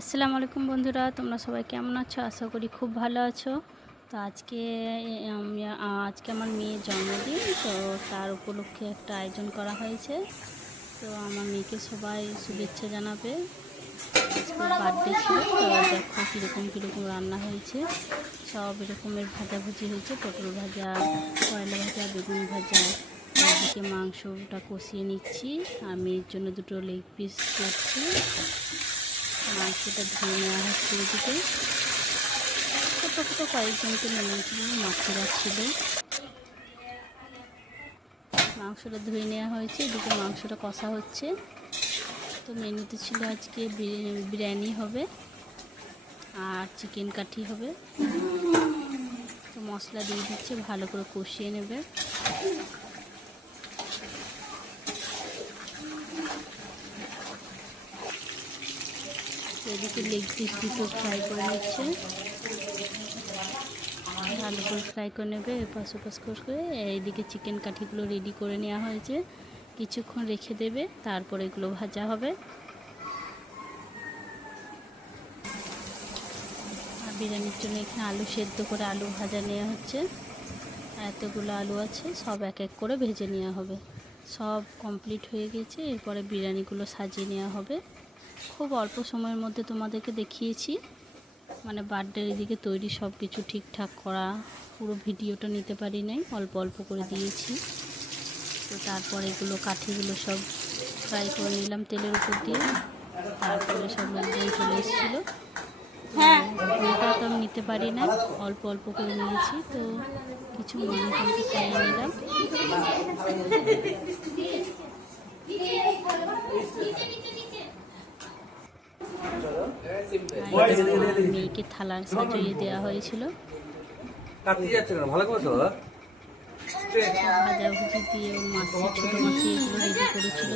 আসসালামু আলাইকুম বন্ধুরা, তোমরা সবাই কেমন আছো? আশা করি খুব ভালো আছো। তো আজকে আমার মেয়ের জন্মদিন, তো তার উপলক্ষে একটা আয়োজন করা হয়েছে। তো আমার মেয়েকে সবাই শুভেচ্ছা জানাবে। আজকে বার্থডে ছিল, তো দেখো কীরকম রান্না হয়েছে। সব রকমের ভাজাভুজি হয়েছে, পটল ভাজা, করলা ভাজা, বেগুন ভাজা। এদিকে মাংসটা কষিয়ে নিচ্ছি, আর মেয়ের জন্য দুটো লেগ পিস করছি। মাংসটা ধুয়ে নেওয়া হচ্ছে। এদিকে ছোটো কয়েকজনকে নেমেছিল, মাছেরা ছিল। মাংসটা ধুয়ে নেওয়া হয়েছে, এদিকে মাংসটা কষা হচ্ছে। তো মেনুতে ছিল আজকে বিরিয়ানি হবে আর চিকেন কাঠি হবে। তো মশলা দিয়ে দিচ্ছে, ভালো করে কষিয়ে নেবে। এদিকে লেগ পিস দুটো ফ্রাই করে নিচ্ছে, ভালো করে ফ্রাই করে নেবে এপাশ ওপাশ করে। এইদিকে চিকেন কাঠিগুলো রেডি করে নেওয়া হয়েছে, কিছুক্ষণ রেখে দেবে, তারপরে এগুলো ভাজা হবে। আর বিরিয়ানির জন্য এখানে আলু সেদ্ধ করে আলু ভাজা নেওয়া হচ্ছে। এতগুলো আলু আছে, সব এক এক করে ভেজে নেওয়া হবে। সব কমপ্লিট হয়ে গেছে, এরপরে বিরিয়ানিগুলো সাজিয়ে নেওয়া হবে। খুব অল্প সময়ের মধ্যে তোমাদেরকে দেখিয়েছি, মানে বার্থডের এদিকে তৈরি সব কিছু ঠিকঠাক করা। পুরো ভিডিওটা নিতে পারি নাই, অল্প অল্প করে দিয়েছি। তো তারপর এগুলো কাঠিগুলো সব ফ্রাই করে নিলাম তেলের উপর দিয়ে। তারপরে সব লোকজন চলে এসেছিলো। পুরোটা তো আমি নিতে পারি না, অল্প অল্প করে নিয়েছি। তো কিছু মানুষজনকে খাইয়ে নিলাম। মেয়েকে থালার সাজিয়ে দেওয়া হয়েছিল। ভাজাভুজি দিয়ে মাছি, ছোটো মাছি এগুলো রেডি করেছিল।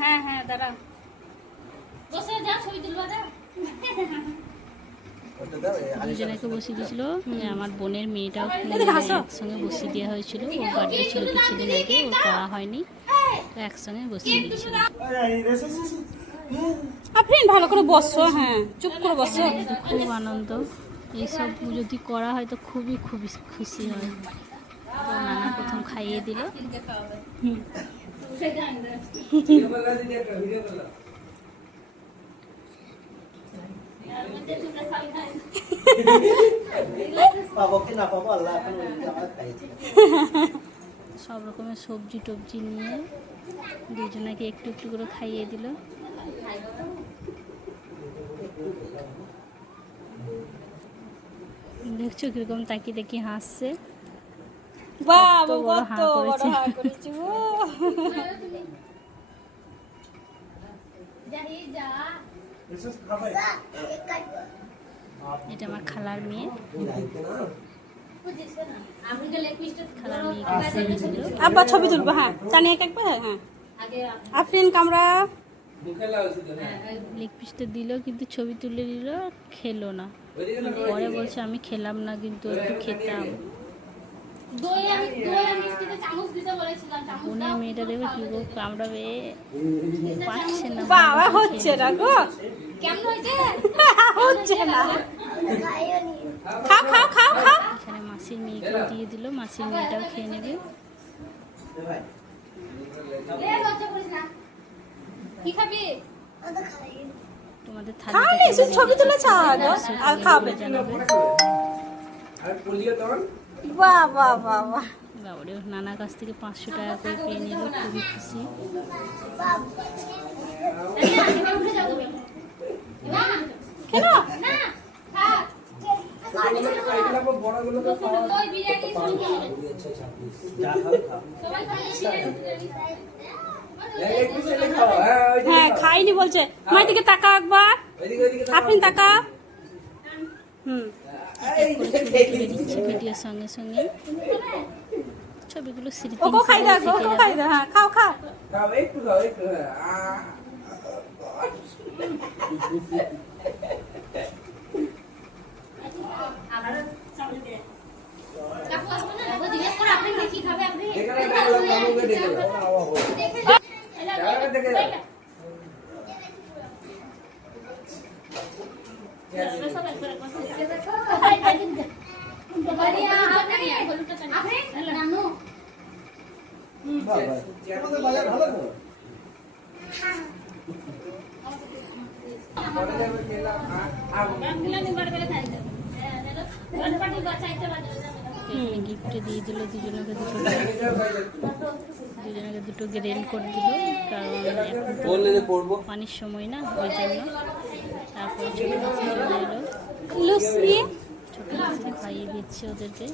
হ্যাঁ হ্যাঁ দাঁড়া, দুজনকে বসিয়ে দিয়েছিল। আমার বোনের মেয়েটাও একসঙ্গে বসিয়ে দেওয়া হয়েছিল। ওর বার্থডে ছিল কিছুদিন আগে, ওর করা হয়নি, একসঙ্গে বসিয়ে দিয়েছিল। আপনি ভালো করে বসো, হ্যাঁ চুপ করে বসো। খুব আনন্দ, এইসব যদি করা হয় তো খুবই খুশি হয়। তো নানা প্রথম খাইয়ে দিল। সব রকমের সবজি টবজি নিয়ে দুজনাকে একটু একটু করে খাইয়ে দিল। দেখছো কিরকম তাকিয়ে দেখি হাসছে। এটা আমার খালার মেয়ে। আব্বা ছবি তুলবো, হ্যাঁ চানিয়ে কাটবে, হ্যাঁ আফরিন কামরা। লেগ পিসটা দিল, কিন্তু ছবি তুলে দিল, খেলো না। পরে বলছে আমি খেলাম না, কিন্তু একটু খেতাম। বোনের মেয়েটা দেখবে কি গো কামড়াবে, পাচ্ছে না, বাবা হচ্ছে না গো, হচ্ছে না। খাও খাও খাও খাও। এখানে মাসির মেয়েকেও দিয়ে দিল, মাসির মেয়েটাও খেয়ে নেবে। তোমাদের থালি ছবি তুলেছ আর খাবে জানাবে। বাহ বাহ বাহ বাহ। বাবারে, নানার কাছ থেকে 500 টাকা করে পেয়ে নিল, খুবই খুশি। হ্যাঁ খাইনি বলছে, মায়ের দিকে তাকা একবার, আপনি তাকা। ভিডিওর সঙ্গে সঙ্গে ছবিগুলো স্মৃতি খাই দাও, খাই দাও, হ্যাঁ খাও খাও। গিফটে দিয়ে দিল দুজনকে দুটো রেনকোট দিল, কারণ এখন পানির সময় না, ওই জন্য। তারপরে ছোট মাসি চলে এলো, লুসি ছোট মাসি খাইয়ে দিচ্ছে ওদেরকে।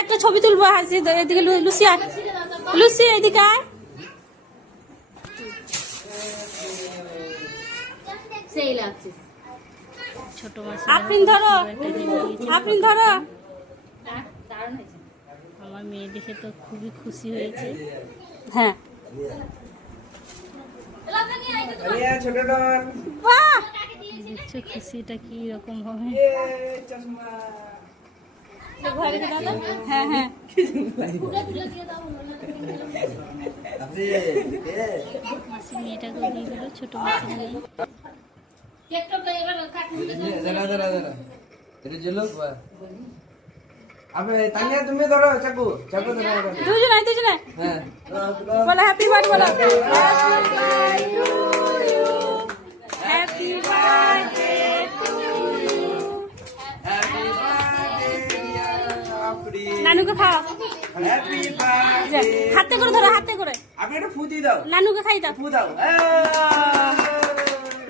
একটা ছবি তুলবো, হাসি এদিকে লুসি আয়, লুসি এদিকে আয়। সেই লাগছে। ছোট মাসি আফরিন ধরো, আফরিন ধরো। দারুণ হয়েছে। আমার মেয়ে দেখে তো খুবই খুশি হয়েছে। হ্যাঁ ছোট ডন বাহ, দেখছো খুশিটা কি রকম হবে। ঘরে রেখে দাও তো। হ্যাঁ হ্যাঁ মাসি মেয়েটাকে দিয়ে দিল, ছোট মাসি মেয়ে। তুমি ধরো চাকু চাকু ধরো দুজনে দুজনে হ্যাঁ বলো হ্যাপি বার্থডে, বলো হ্যাপি বার্থডে টু ইউ। নানুকে খাও, হ্যাপি যা, বার্থডে হাতে করে ধরো, হাতে করে আপনি একটু ফু দিয়ে দাও নানুকে খাই দাও, ফু দাও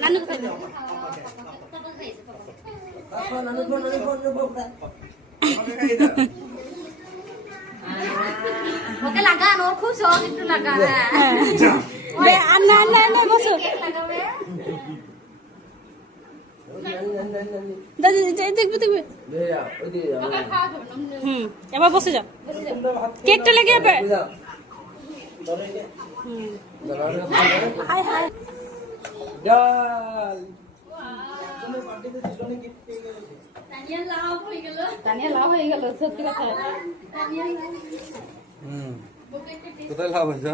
নানুকে খাই দাও। ওকে লাগান, ওর খুব শখ একটু লাগান। হ্যাঁ বে, আর না না না বসো দাদি, দেখবে দেখবে। এবার বসে যাও, কেকটা লেগে যাবে। হাই হাই তানিয়া লাভ হয়ে গেল, সত্যি কথা। কোথায় লাভ হয়েছে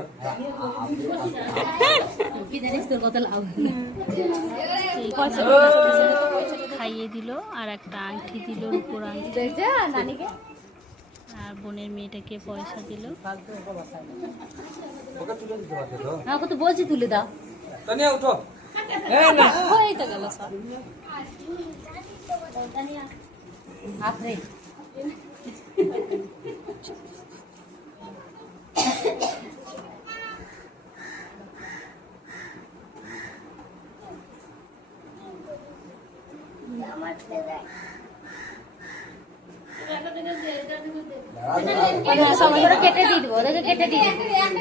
কি জানিস তোর কত লাভ? খাইয়ে দিল, আর একটা আংটি দিল, উপর আংটি, দেখছে নানিকে? আর বোনের মেয়েটাকে পয়সা দিল। ওকে তুলে দিতে পারছে তো আমাকে তো বলছি তুলে দাও। তানিয়া উঠো হয়ে তো গেল সব। আপনি কেটে দিয়ে দেবো, ওদেরকে কেটে দিয়ে দেবো।